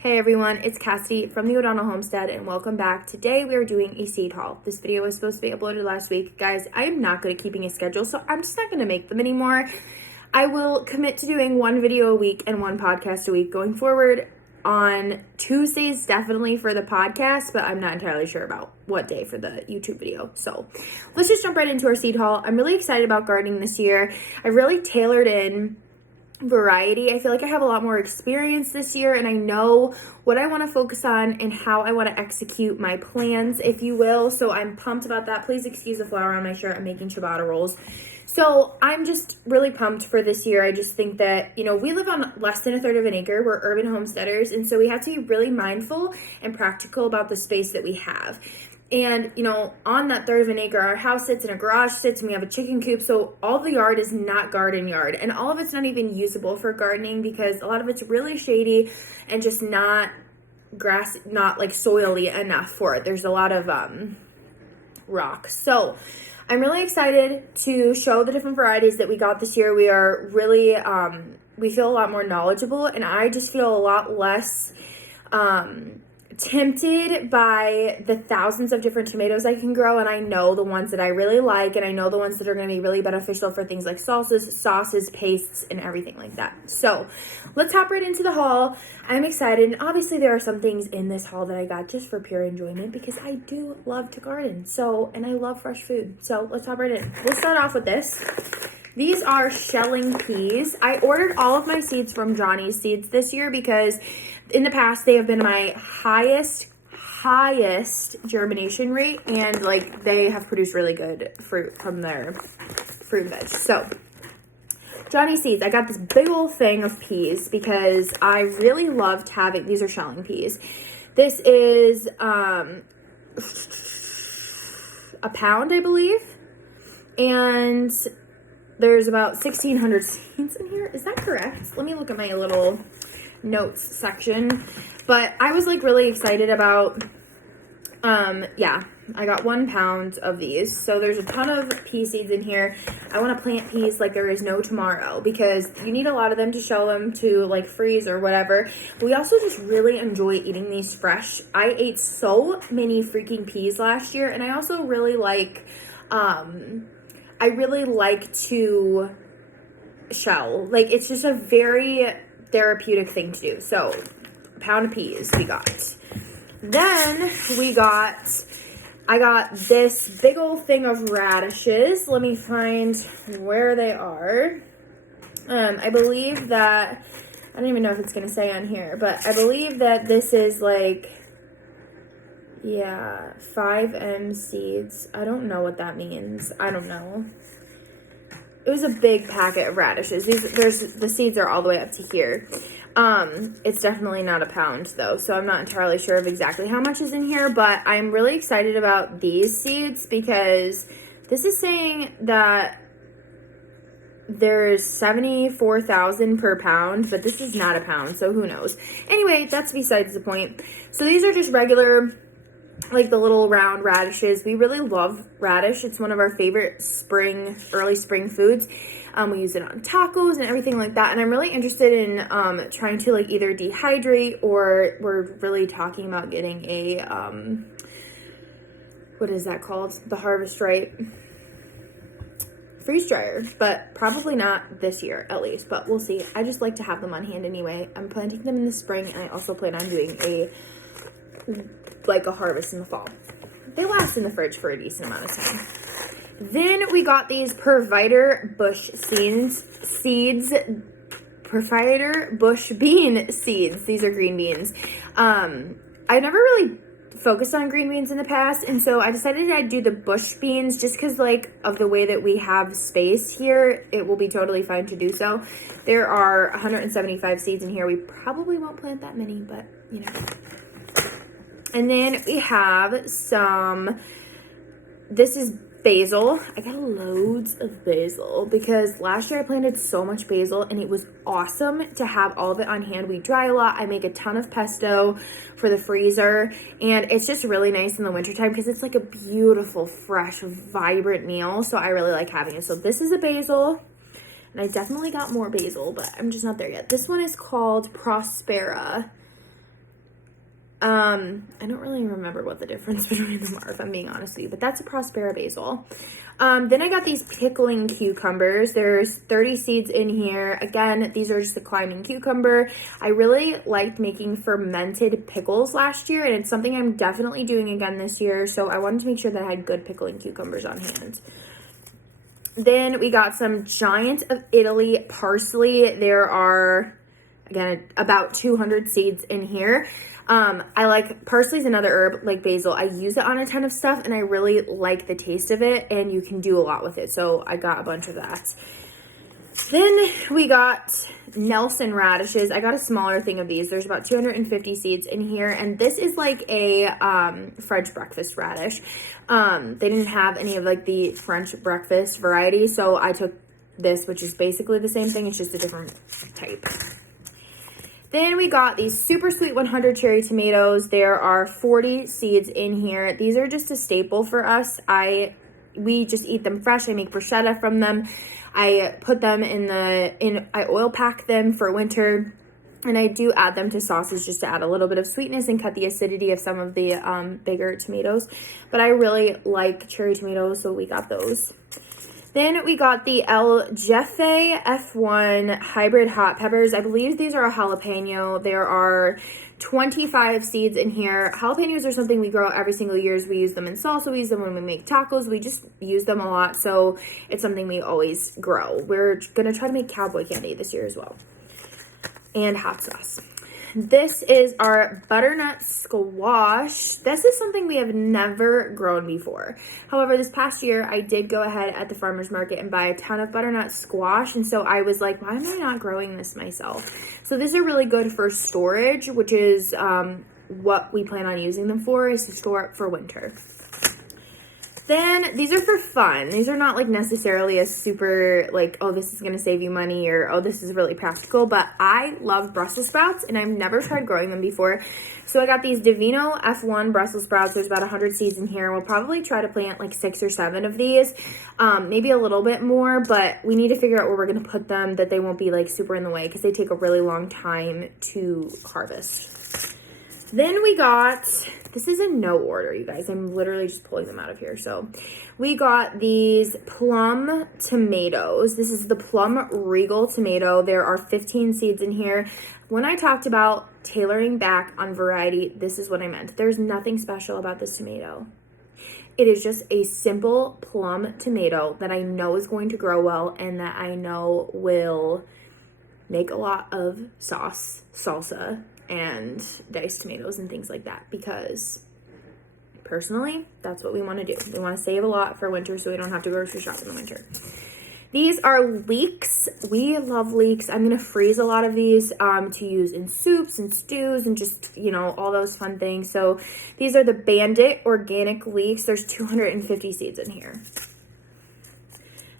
Hey everyone, it's Cassidy from the O'Donnell Homestead and welcome back. Today we are doing a seed haul. This video was supposed to be uploaded last week. Guys, I am not good at keeping a schedule, so I'm just not going to make them anymore. I will commit to doing one video a week and one podcast a week going forward. On Tuesdays, definitely for the podcast, but I'm not entirely sure about what day for the YouTube video. So let's just jump right into our seed haul. I'm really excited about gardening this year. I really tailored in variety. I feel like I have a lot more experience this year and I know what I want to focus on and how I want to execute my plans, if you will. So I'm pumped about that. Please excuse the flour on my shirt. I'm making ciabatta rolls. So I'm just really pumped for this year. I just think that, we live on less than a third of an acre. We're urban homesteaders. And so we have to be really mindful and practical about the space that we have. And, on that third of an acre, our house sits and a garage sits and we have a chicken coop. So all the yard is not garden yard. And all of it's not even usable for gardening because a lot of it's really shady and just not grass, not like soily enough for it. There's a lot of rock. So I'm really excited to show the different varieties that we got this year. We are really, we feel a lot more knowledgeable and I just feel a lot less tempted by the thousands of different tomatoes I can grow, and I know the ones that I really like, and I know the ones that are going to be really beneficial for things like salsas, sauces, pastes, and everything like that. So let's hop right into the haul. I'm excited, and obviously there are some things in this haul that I got just for pure enjoyment because I do love to garden, and I love fresh food. So let's hop right in. We'll start off with this. These are shelling peas. I ordered all of my seeds from Johnny's Seeds this year because in the past they have been my highest germination rate, and they have produced really good fruit from their fruit and veg. So Johnny's Seeds, I got this big old thing of peas because I really loved having, these are shelling peas. This is a pound, I believe, and there's about 1,600 seeds in here. Is that correct? Let me look at my little notes section. But I was really excited about, I got 1 pound of these. So there's a ton of pea seeds in here. I want to plant peas like there is no tomorrow because you need a lot of them to shell them to freeze or whatever. But we also just really enjoy eating these fresh. I ate so many freaking peas last year, and I also really like, to shell. It's just a very therapeutic thing to do. So, a pound of peas we got. Then I got this big old thing of radishes. Let me find where they are. I believe that, I don't even know if it's going to say on here, but I believe that this is 5M seeds. I don't know what that means. I don't know. It was a big packet of radishes. The seeds are all the way up to here. It's definitely not a pound though, so I'm not entirely sure of exactly how much is in here, but I'm really excited about these seeds because this is saying that there's 74,000 per pound, but this is not a pound, so who knows. Anyway, that's besides the point. So these are just regular, the little round radishes. We really love radish. It's one of our favorite early spring foods. We use it on tacos and everything like that. And I'm really interested in trying to either dehydrate, or we're really talking about getting a, what is that called? The Harvest Right freeze dryer, but probably not this year at least, but we'll see. I just like to have them on hand anyway. I'm planting them in the spring, and I also plan on doing a harvest in the fall. They last in the fridge for a decent amount of time. Then we got these Provider Bush seeds. Provider Bush bean seeds. These are green beans. I never really focused on green beans in the past, and so I decided I'd do the bush beans just because of the way that we have space here. It will be totally fine to do so. There are 175 seeds in here. We probably won't plant that many, but And then we have this is basil. I got loads of basil because last year I planted so much basil and it was awesome to have all of it on hand. We dry a lot. I make a ton of pesto for the freezer, and it's just really nice in the wintertime because it's a beautiful, fresh, vibrant meal. So I really like having it. So this is a basil. And I definitely got more basil, but I'm just not there yet. This one is called Prospera. I don't really remember what the difference between them are, if I'm being honest with you, but that's a Prospera basil. Then I got these pickling cucumbers. There's 30 seeds in here. Again, these are just a climbing cucumber. I really liked making fermented pickles last year, and it's something I'm definitely doing again this year, so I wanted to make sure that I had good pickling cucumbers on hand. Then we got some Giant of Italy parsley. There are, again, about 200 seeds in here. I like parsley is another herb like basil. I use it on a ton of stuff and I really like the taste of it, and you can do a lot with it. So I got a bunch of that. Then we got Nelson radishes. I got a smaller thing of these. There's about 250 seeds in here, and this is like a French breakfast radish. They didn't have any of like the French breakfast variety, so I took this, which is basically the same thing. It's just a different type. Then we got these super sweet 100 cherry tomatoes. There are 40 seeds in here. These are just a staple for us. We just eat them fresh. I make bruschetta from them. I put them I oil pack them for winter, and I do add them to sauces just to add a little bit of sweetness and cut the acidity of some of the bigger tomatoes. But I really like cherry tomatoes, so we got those. Then we got the El Jefe F1 hybrid hot peppers. I believe these are a jalapeno. There are 25 seeds in here. Jalapenos are something we grow every single year. We use them in salsa. We use them when we make tacos. We just use them a lot, so it's something we always grow. We're going to try to make cowboy candy this year as well. And hot sauce. This is our butternut squash. This is something we have never grown before. However, this past year, I did go ahead at the farmer's market and buy a ton of butternut squash. And so I was like, why am I not growing this myself? So these are really good for storage, which is what we plan on using them for, is to store it for winter. Then these are for fun. These are not like necessarily a super like, oh, this is going to save you money, or oh, this is really practical, but I love Brussels sprouts and I've never tried growing them before. So I got these Divino F1 Brussels sprouts. There's about 100 seeds in here. We'll probably try to plant like 6 or 7 of these, maybe a little bit more, but we need to figure out where we're going to put them that they won't be like super in the way, because they take a really long time to harvest. Then we got, this is in no order, you guys. I'm literally just pulling them out of here. So we got these plum tomatoes. This is the plum regal tomato. There are 15 seeds in here. When I talked about tailoring back on variety, this is what I meant. There's nothing special about this tomato. It is just a simple plum tomato that I know is going to grow well and that I know will make a lot of sauce, salsa, and diced tomatoes and things like that, because personally, that's what we want to do. We want to save a lot for winter so we don't have to grocery shop in the winter. These are leeks. We love leeks. I'm going to freeze a lot of these to use in soups and stews and just, you know, all those fun things. So these are the Bandit organic leeks. There's 250 seeds in here.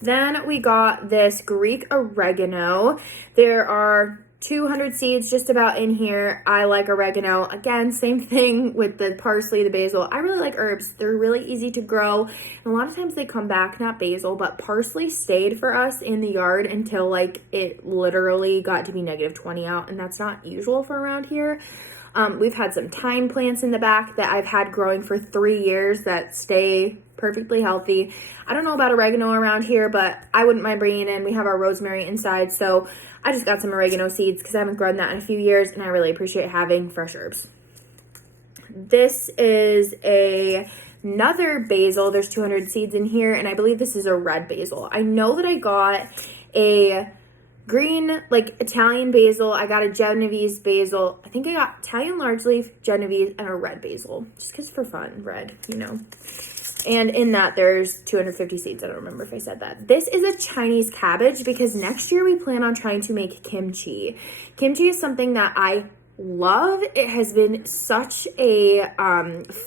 Then we got this Greek oregano. There are 200 seeds just about in here. I like oregano. Again, same thing with the parsley, the basil. I really like herbs. They're really easy to grow. And a lot of times they come back, not basil, but parsley stayed for us in the yard until like it literally got to be -20 out. And that's not usual for around here. We've had some thyme plants in the back that I've had growing for 3 years that stay perfectly healthy. I don't know about oregano around here, but I wouldn't mind bringing it in. We have our rosemary inside, so I just got some oregano seeds because I haven't grown that in a few years, and I really appreciate having fresh herbs. This is another basil. There's 200 seeds in here, and I believe this is a red basil. I know that I got a green, like Italian basil. I got a Genovese basil. I think I got Italian large leaf, Genovese, and a red basil. Just because for fun, red, you know. And in that, there's 250 seeds. I don't remember if I said that. This is a Chinese cabbage because next year we plan on trying to make kimchi. Kimchi is something that I love. It has been such a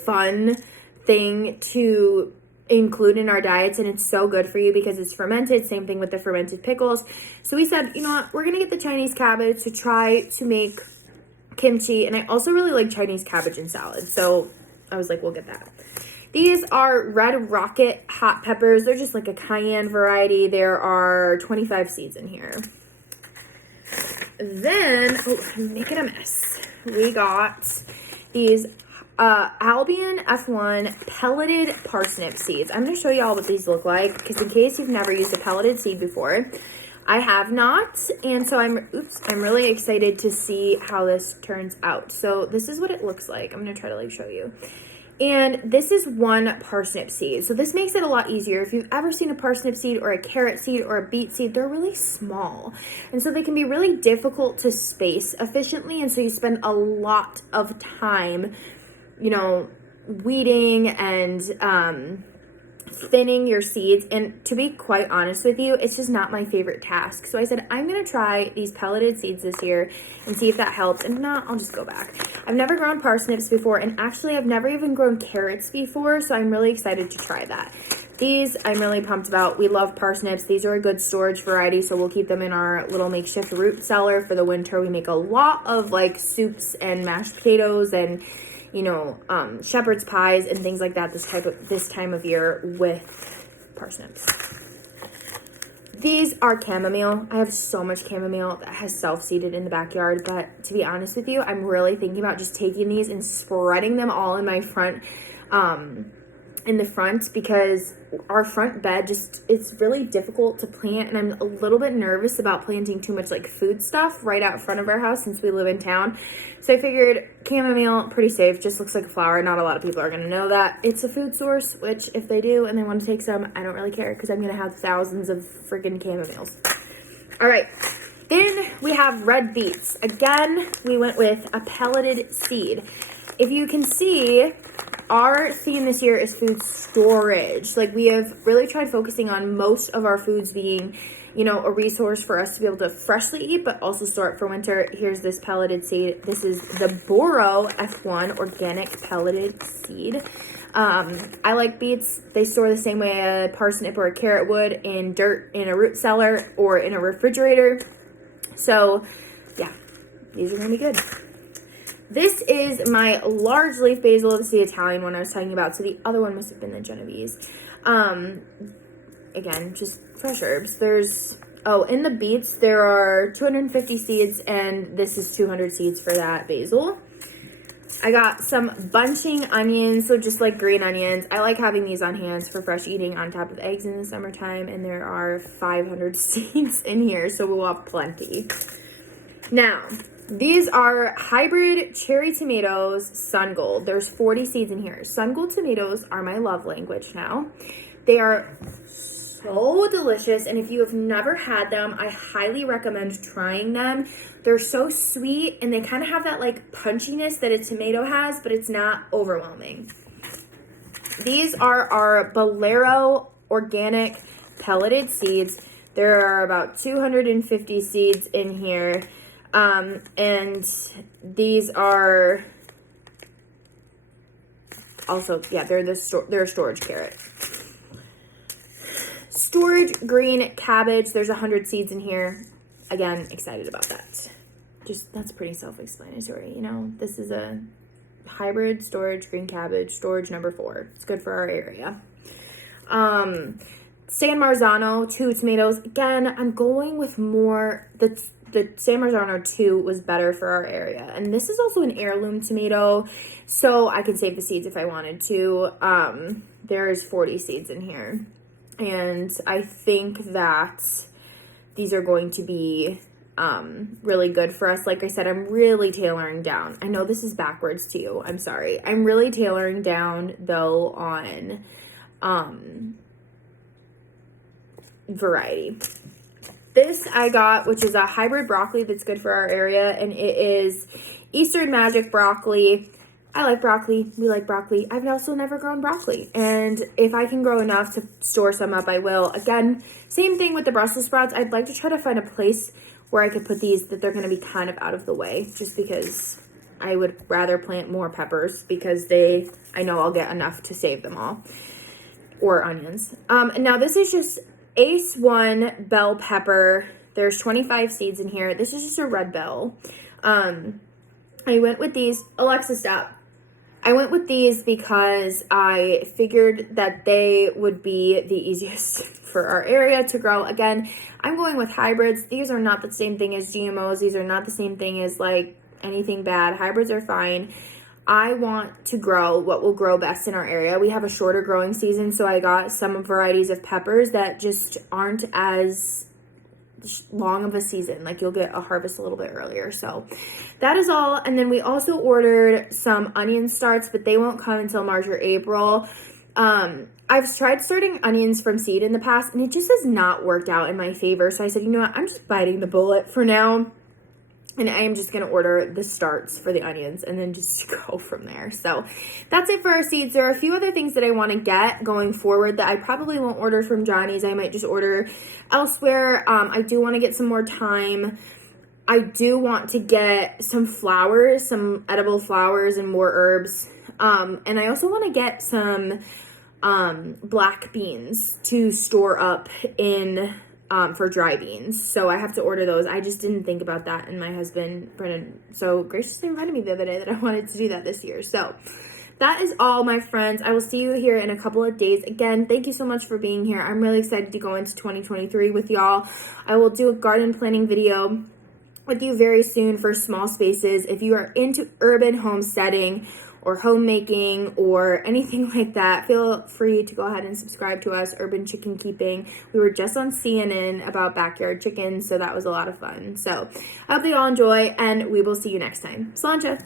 fun thing to include in our diets, and it's so good for you because it's fermented. Same thing with the fermented pickles. So we said, you know what, we're gonna get the Chinese cabbage to try to make kimchi, and I also really like Chinese cabbage in salad, so I was like, we'll get that. These are red rocket hot peppers. They're just like a cayenne variety. There are 25 seeds in here. Then, oh, I'm making a mess. We got these Albion F1 pelleted parsnip seeds. I'm going to show you all what these look like, because in case you've never used a pelleted seed before, I have not, and so I'm really excited to see how this turns out. So this is what it looks like. I'm going to try to show you. And this is one parsnip seed. So this makes it a lot easier. If you've ever seen a parsnip seed or a carrot seed or a beet seed, they're really small. And so they can be really difficult to space efficiently. And so you spend a lot of time, weeding and thinning your seeds. And to be quite honest with you, it's just not my favorite task. So I said, I'm going to try these pelleted seeds this year and see if that helps. And if not, I'll just go back. I've never grown parsnips before, and actually I've never even grown carrots before, so I'm really excited to try that. These I'm really pumped about. We love parsnips. These are a good storage variety, so we'll keep them in our little makeshift root cellar for the winter. We make a lot of soups and mashed potatoes and shepherd's pies and things like that this time of year with parsnips. These are chamomile. I have so much chamomile that has self-seeded in the backyard, but to be honest with you, I'm really thinking about just taking these and spreading them all in my front, in the front, because our front bed it's really difficult to plant, and I'm a little bit nervous about planting too much food stuff right out front of our house since we live in town. So I figured chamomile, pretty safe, just looks like a flower. Not a lot of people are going to know that it's a food source, which if they do and they want to take some, I don't really care, because I'm going to have thousands of freaking chamomiles. All right, then we have red beets. Again, we went with a pelleted seed. If you can see, our theme this year is food storage. We have really tried focusing on most of our foods being, a resource for us to be able to freshly eat, but also store it for winter. Here's this pelleted seed. This is the Boro F1 organic pelleted seed. I like beets. They store the same way a parsnip or a carrot would, in dirt in a root cellar or in a refrigerator. So, yeah, these are going to be good. This is my large leaf basil. This is the Italian one I was talking about. So the other one must have been the Genovese. Again, just fresh herbs. In the beets, there are 250 seeds, and this is 200 seeds for that basil. I got some bunching onions, so just green onions. I like having these on hand for fresh eating on top of eggs in the summertime, and there are 500 seeds in here, so we'll have plenty. Now, these are hybrid cherry tomatoes, Sun Gold. There's 40 seeds in here. Sun Gold tomatoes are my love language now. They are so delicious, and if you have never had them, I highly recommend trying them. They're so sweet, and they kind of have that punchiness that a tomato has, but it's not overwhelming. These are our Bolero organic pelleted seeds. There are about 250 seeds in here. And these are also, they're a storage carrot. Storage green cabbage. There's 100 seeds in here. Again, excited about that. That's pretty self-explanatory, This is a hybrid storage green cabbage, storage number 4. It's good for our area. San Marzano, 2 tomatoes. Again, I'm going with more, the San Marzano 2 was better for our area. And this is also an heirloom tomato, so I could save the seeds if I wanted to. There's 40 seeds in here. And I think that these are going to be really good for us. Like I said, I'm really tailoring down. I know this is backwards to you. I'm sorry. I'm really tailoring down, though, on variety. This I got, which is a hybrid broccoli that's good for our area, and it is Eastern Magic broccoli. I like broccoli. We like broccoli. I've also never grown broccoli, and if I can grow enough to store some up, I will. Again, same thing with the Brussels sprouts. I'd like to try to find a place where I could put these that they're going to be kind of out of the way, just because I would rather plant more peppers, because I know I'll get enough to save them all, or onions. And now this is just Ace 1 bell pepper. There's 25 seeds in here. This is just a red bell. I went with these. Alexa, stop. I went with these because I figured that they would be the easiest for our area to grow. Again, I'm going with hybrids. These are not the same thing as GMOs. These are not the same thing as anything bad. Hybrids are fine. I want to grow what will grow best in our area. We have a shorter growing season, so I got some varieties of peppers that just aren't as long of a season. Like, you'll get a harvest a little bit earlier. So that is all. And then we also ordered some onion starts, but they won't come until March or April. I've tried starting onions from seed in the past, and it just has not worked out in my favor. So I said, you know what, I'm just biting the bullet for now, and I am just going to order the starts for the onions and then just go from there. So that's it for our seeds. There are a few other things that I want to get going forward that I probably won't order from Johnny's. I might just order elsewhere. I do want to get some more thyme. I do want to get some flowers, some edible flowers and more herbs. And I also want to get some black beans to store up in for dry beans. So I have to order those. I just didn't think about that, and my husband Brennan so graciously reminded me the other day that I wanted to do that this year. So that is all, my friends. I will see you here in a couple of days. Again, thank you so much for being here. I'm really excited to go into 2023 with y'all. I will do a garden planning video with you very soon for small spaces. If you are into urban homesteading or homemaking or anything like that, feel free to go ahead and subscribe to us, Urban Chicken Keeping. We were just on CNN about backyard chickens, so that was a lot of fun. So I hope that you all enjoy, and we will see you next time. Sláinte!